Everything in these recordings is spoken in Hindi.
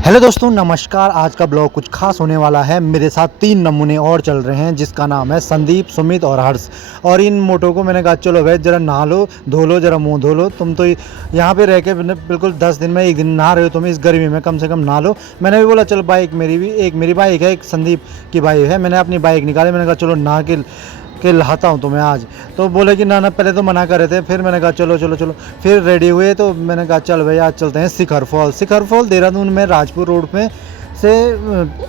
हेलो दोस्तों, नमस्कार। आज का ब्लॉग कुछ खास होने वाला है। मेरे साथ 3 नमूने और चल रहे हैं जिसका नाम है संदीप, सुमित और हर्ष। और इन मोटों को मैंने कहा चलो भाई ज़रा नहा लो, धो लो, ज़रा मुंह धो लो। तुम तो यहाँ पे रह के बिल्कुल 10 दिन में 1 दिन नहा रहे हो, तुम इस गर्मी में कम से कम नहा लो। मैंने भी बोला चलो बाइक मेरी भी, एक मेरी बाइक है, एक संदीप की बाइक है। मैंने अपनी बाइक निकाली, मैंने कहा चलो नहा के नहाता हूँ तुम्हें आज। तो बोले कि ना पहले तो मना कर रहे थे, फिर मैंने कहा चलो चलो चलो, फिर रेडी हुए। तो मैंने कहा चल भाई आज चलते हैं शिखर फॉल। शिखर फॉल देहरादून में राजपुर रोड पे से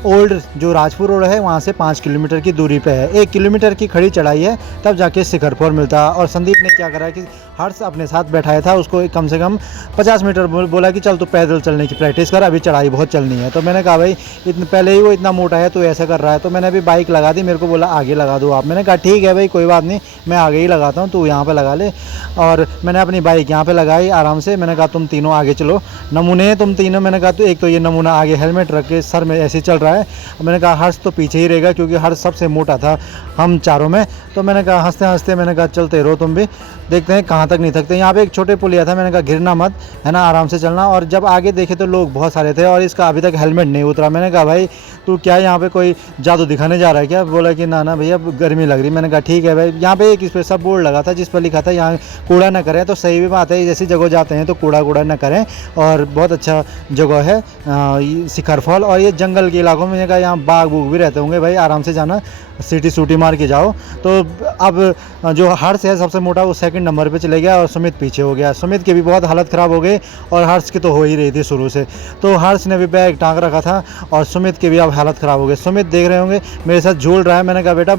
ओल्ड जो राजपुर रोड है वहाँ से 5 किलोमीटर की दूरी पे है। 1 किलोमीटर की खड़ी चढ़ाई है, तब जाके शिखर फॉल मिलता है। और संदीप ने क्या करा कि हर्ष अपने साथ बैठाया था, उसको कम से कम 50 मीटर बोला कि चल तू पैदल चलने की प्रैक्टिस कर, अभी चढ़ाई बहुत चलनी है। तो मैंने कहा भाई इतने पहले ही वो इतना मोटा है तो ऐसा कर रहा है। तो मैंने अभी बाइक लगा दी, मेरे को बोला आगे लगा दो आप। मैंने कहा ठीक है भाई कोई बात नहीं, मैं आगे ही लगाता हूँ, तू यहाँ पर लगा ले। और मैंने अपनी बाइक यहाँ पर लगाई आराम से। मैंने कहा तुम तीनों आगे चलो, नमूने तुम तीनों। मैंने कहा तो एक तो ये नमूना आगे हेलमेट रख के सर में ऐसे चल रहा है। मैंने कहा हर्ष तो पीछे ही रहेगा क्योंकि हर्ष सबसे मोटा था हम चारों में। तो मैंने कहा हंसते हंसते मैंने कहा चलते रहो तुम भी, देखते हैं कहाँ तक नहीं थकते। यहाँ पे एक छोटे पुलिया था, मैंने कहा गिरना मत, है ना, आराम से चलना। और जब आगे देखे तो लोग बहुत सारे थे और इसका अभी तक हेलमेट नहीं उतरा। मैंने कहा भाई तू क्या यहाँ पे कोई जादू दिखाने जा रहा है क्या? बोला कि ना ना भैया गर्मी लग रही। मैंने कहा ठीक है भाई। यहाँ पे एक इस पर सब बोर्ड लगा था जिस पर लिखा था यहाँ कूड़ा ना करें। तो सही भी बात है, जैसी जगह जाते हैं तो कूड़ा ना करें। और बहुत अच्छा जगह है शिखर फॉल। और ये जंगल के इलाकों में, कहा यहाँ बाघ बूघ भी रहते होंगे भाई, आराम से जाना, सीटी सूटी मार के जाओ। तो अब जो हर्ष है सबसे मोटा, वो सेकंड नंबर पे चले गया और सुमित पीछे हो गया। सुमित की भी बहुत हालत ख़राब हो गई और हर्ष की तो हो ही रही थी शुरू से। तो हर्ष ने भी बैग टांग रखा था और सुमित की भी अब हालत ख़राब हो गई। सुमित देख रहे होंगे मेरे साथ झूल रहा है। मैंने कहा बेटा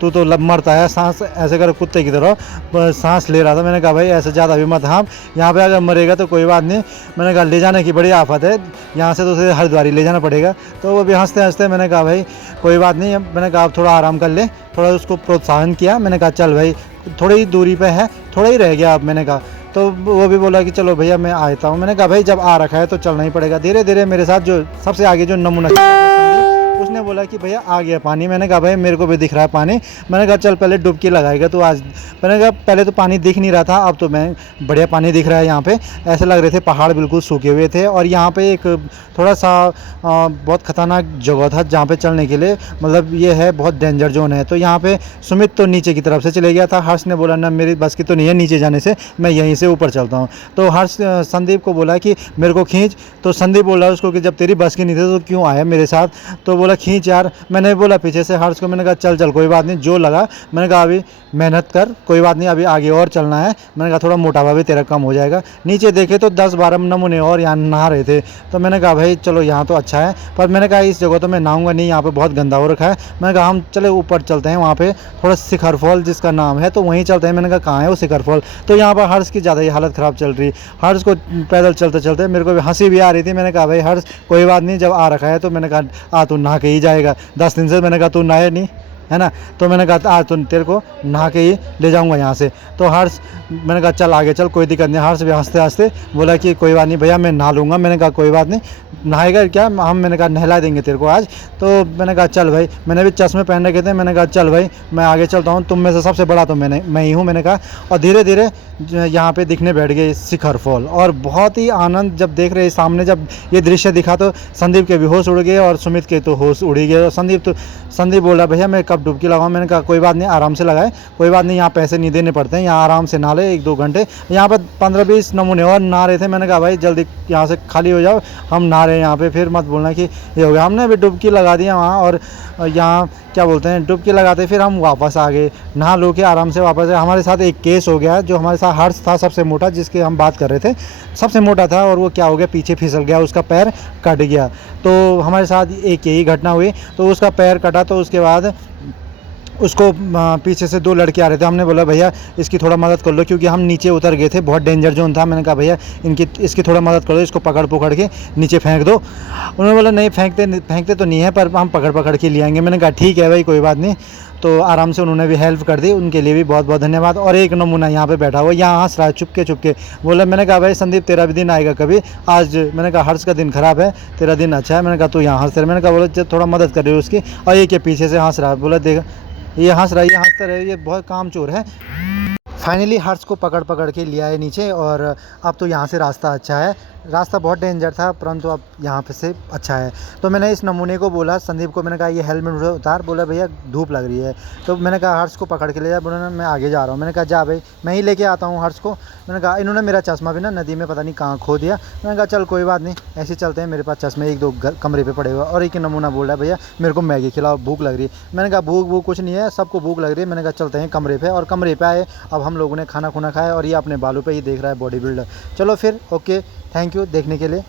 तू तो लब मरता है, सांस ऐसे कर कुत्ते की तरह सांस ले रहा था। मैंने कहा भाई ऐसे ज़्यादा भी मत हाँप, यहाँ पे अगर मरेगा तो कोई बात नहीं। मैंने कहा ले जाने की बड़ी आफत है, यहाँ से तो उसे हरिद्वारी ले जाना पड़ेगा। तो वो भी हंसते हंसते मैंने कहा भाई कोई बात नहीं। मैंने कहा आप थोड़ा आराम कर ले, थोड़ा उसको प्रोत्साहन किया। मैंने कहा चल भाई थोड़ी ही दूरी पे है, थोड़ा ही रह गया अब। मैंने कहा तो वो भी बोला कि चलो भैया मैं आता हूँ। मैंने कहा भाई जब आ रखा है तो चलना ही पड़ेगा। धीरे धीरे मेरे साथ जो सबसे आगे जो नमूना उसने बोला कि भैया आ गया पानी। मैंने कहा भाई मेरे को भी दिख रहा है पानी। मैंने कहा चल पहले डुबकी लगाएगा तो आज। मैंने कहा पहले तो पानी दिख नहीं रहा था, अब तो मैं बढ़िया पानी दिख रहा है। यहाँ पे ऐसे लग रहे थे पहाड़ बिल्कुल सूखे हुए थे। और यहाँ पे एक थोड़ा सा बहुत ख़तरनाक जगह था जहाँ पे चलने के लिए, मतलब ये है बहुत डेंजर जोन है। तो यहाँ पे सुमित तो नीचे की तरफ से चले गया था। हर्ष ने बोला ना मेरी बस की तो नहीं है नीचे जाने से, मैं यहीं से ऊपर चलता हूँ। तो हर्ष संदीप को बोला कि मेरे को खींच। तो संदीप बोला उसको कि जब तेरी बस की नहीं थी तो क्यों आया मेरे साथ? तो बोला खींच यार। मैंने बोला पीछे से हर्ष को, मैंने कहा चल चल कोई बात नहीं जो लगा। मैंने कहा अभी मेहनत कर, कोई बात नहीं, अभी आगे और चलना है। मैंने कहा थोड़ा मोटापा भी तेरा कम हो जाएगा। नीचे देखे तो 10-12 नमूने और यहाँ नहा रहे थे। तो मैंने कहा भाई चलो यहाँ तो अच्छा है, पर मैंने कहा इस जगह तो मैं नहाऊंगा नहीं, यहाँ पे बहुत गंदा हो रखा है। मैंने कहा हम चले ऊपर चलते हैं, वहाँ पे थोड़ा शिखर फॉल जिसका नाम है तो वहीं चलते हैं। मैंने कहा कहाँ है वो शिखर फॉल? तो यहाँ पर हर्ष की ज़्यादा ही हालत ख़राब चल रही। हर्ष को पैदल चलते चलते मेरे को भी हंसी भी आ रही थी। मैंने कहा भाई हर्ष कोई बात नहीं, जब आ रखा है तो मैंने कहा आ तू नहा के ही जाएगा। 10 दिन से मैंने कहा तू नहाए नहीं, है ना। तो मैंने कहा आज तो तेरे को नहा के ही ले जाऊंगा यहाँ से। तो हर्ष, मैंने कहा चल आगे चल कोई दिक्कत नहीं। हर्ष भी हंसते हंसते बोला कि कोई बात नहीं भैया मैं नहा लूँगा। मैंने कहा कोई बात नहीं, नहाएगा क्या हम? मैंने कहा नहला देंगे तेरे को आज। तो मैंने कहा चल भाई, मैंने भी चश्मे पहन रखे थे। मैंने कहा चल भाई मैं आगे चलता हूँ, तुम में से सबसे बड़ा तो मैं ही हूँ। मैंने कहा और धीरे धीरे यहाँ पे दिखने बैठ गए शिखर फॉल। और बहुत ही आनंद जब देख रहे सामने, जब ये दृश्य दिखा तो संदीप के भी होश उड़ गए और सुमित के तो होश उड़ गए। और संदीप बोला भैया मैं कब डुबकी लगाऊं? मैंने कहा कोई बात नहीं आराम से लगाए, कोई बात नहीं, यहाँ पैसे नहीं देने पड़ते हैं, यहाँ आराम से नहा ले 1-2 घंटे। यहाँ पर 15-20 नमूने और नहा रहे थे। मैंने कहा भाई जल्दी यहाँ से खाली हो जाओ, हम नहा रहे हैं यहाँ पे, फिर मत बोलना कि ये हो गया। हमने अभी डुबकी लगा दिया वहाँ, और यहाँ क्या बोलते हैं डुबकी लगाते फिर हम वापस आ गए, नहा लो के आराम से वापस आए। हमारे साथ एक केस हो गया, जो हमारे साथ हर्ष था सबसे मोटा, जिसके हम बात कर रहे थे, सबसे मोटा था। और वो क्या हो गया, पीछे फिसल गया, उसका पैर कट गया। तो हमारे साथ एक यही घटना हुई। तो उसका पैर कटा, तो उसके बाद उसको पीछे से 2 लड़के आ रहे थे। हमने बोला भैया इसकी थोड़ा मदद कर लो, क्योंकि हम नीचे उतर गए थे, बहुत डेंजर जोन था। मैंने कहा भैया इसकी थोड़ा मदद कर दो, इसको पकड़ के नीचे फेंक दो। उन्होंने बोला नहीं फेंकते तो नहीं है, पर हम पकड़ के ले आएंगे। मैंने कहा ठीक है भाई कोई बात नहीं। तो आराम से उन्होंने भी हेल्प कर दी, उनके लिए भी बहुत बहुत धन्यवाद। और एक नमूना यहाँ पे बैठा हुआ, यहाँ हंस रहा है चुपके बोला। मैंने कहा भाई संदीप तेरा भी दिन आएगा कभी, आज मैंने कहा हर्ष का दिन खराब है, तेरा दिन अच्छा है। मैंने कहा तू यहाँ हंस रहा है। मैंने कहा बोला थोड़ा मदद कर रही हो उसकी। और ये के पीछे से हंस रहा है, बोला देख ये हंस रहा है, ये हंसता रहे, ये बहुत कामचोर है। फाइनली हर्ष को पकड़ के लिया है नीचे। और अब तो यहाँ से रास्ता अच्छा है, रास्ता बहुत डेंजर था, परंतु अब यहाँ पे से अच्छा है। तो मैंने इस नमूने को बोला संदीप को, मैंने कहा ये हेलमेट उतार। बोला भैया धूप लग रही है। तो मैंने कहा हर्ष को पकड़ के ले जा। बोला मैं आगे जा रहा हूँ। मैंने कहा जा भाई, मैं ही लेके आता हूँ हर्ष को। मैंने कहा इन्होंने मेरा चश्मा भी ना नदी में पता नहीं कहाँ खो दिया। मैंने कहा चल कोई बात नहीं, ऐसे चलते हैं, मेरे पास चश्मे एक दो कमरे पे पड़े हुए। और एक नमूना बोल रहा है भैया मेरे को मैगी खिलाओ, भूख लग रही है। मैंने कहा भूख भूख कुछ नहीं है, सबको भूख लग रही है। मैंने कहा चलते हैं कमरे पे। और कमरे पे आए, अब हम लोगों ने खाना खुना खाया और ये अपने बालों पे ही देख रहा है बॉडी बिल्डर। चलो फिर ओके, थैंक यू देखने के लिए।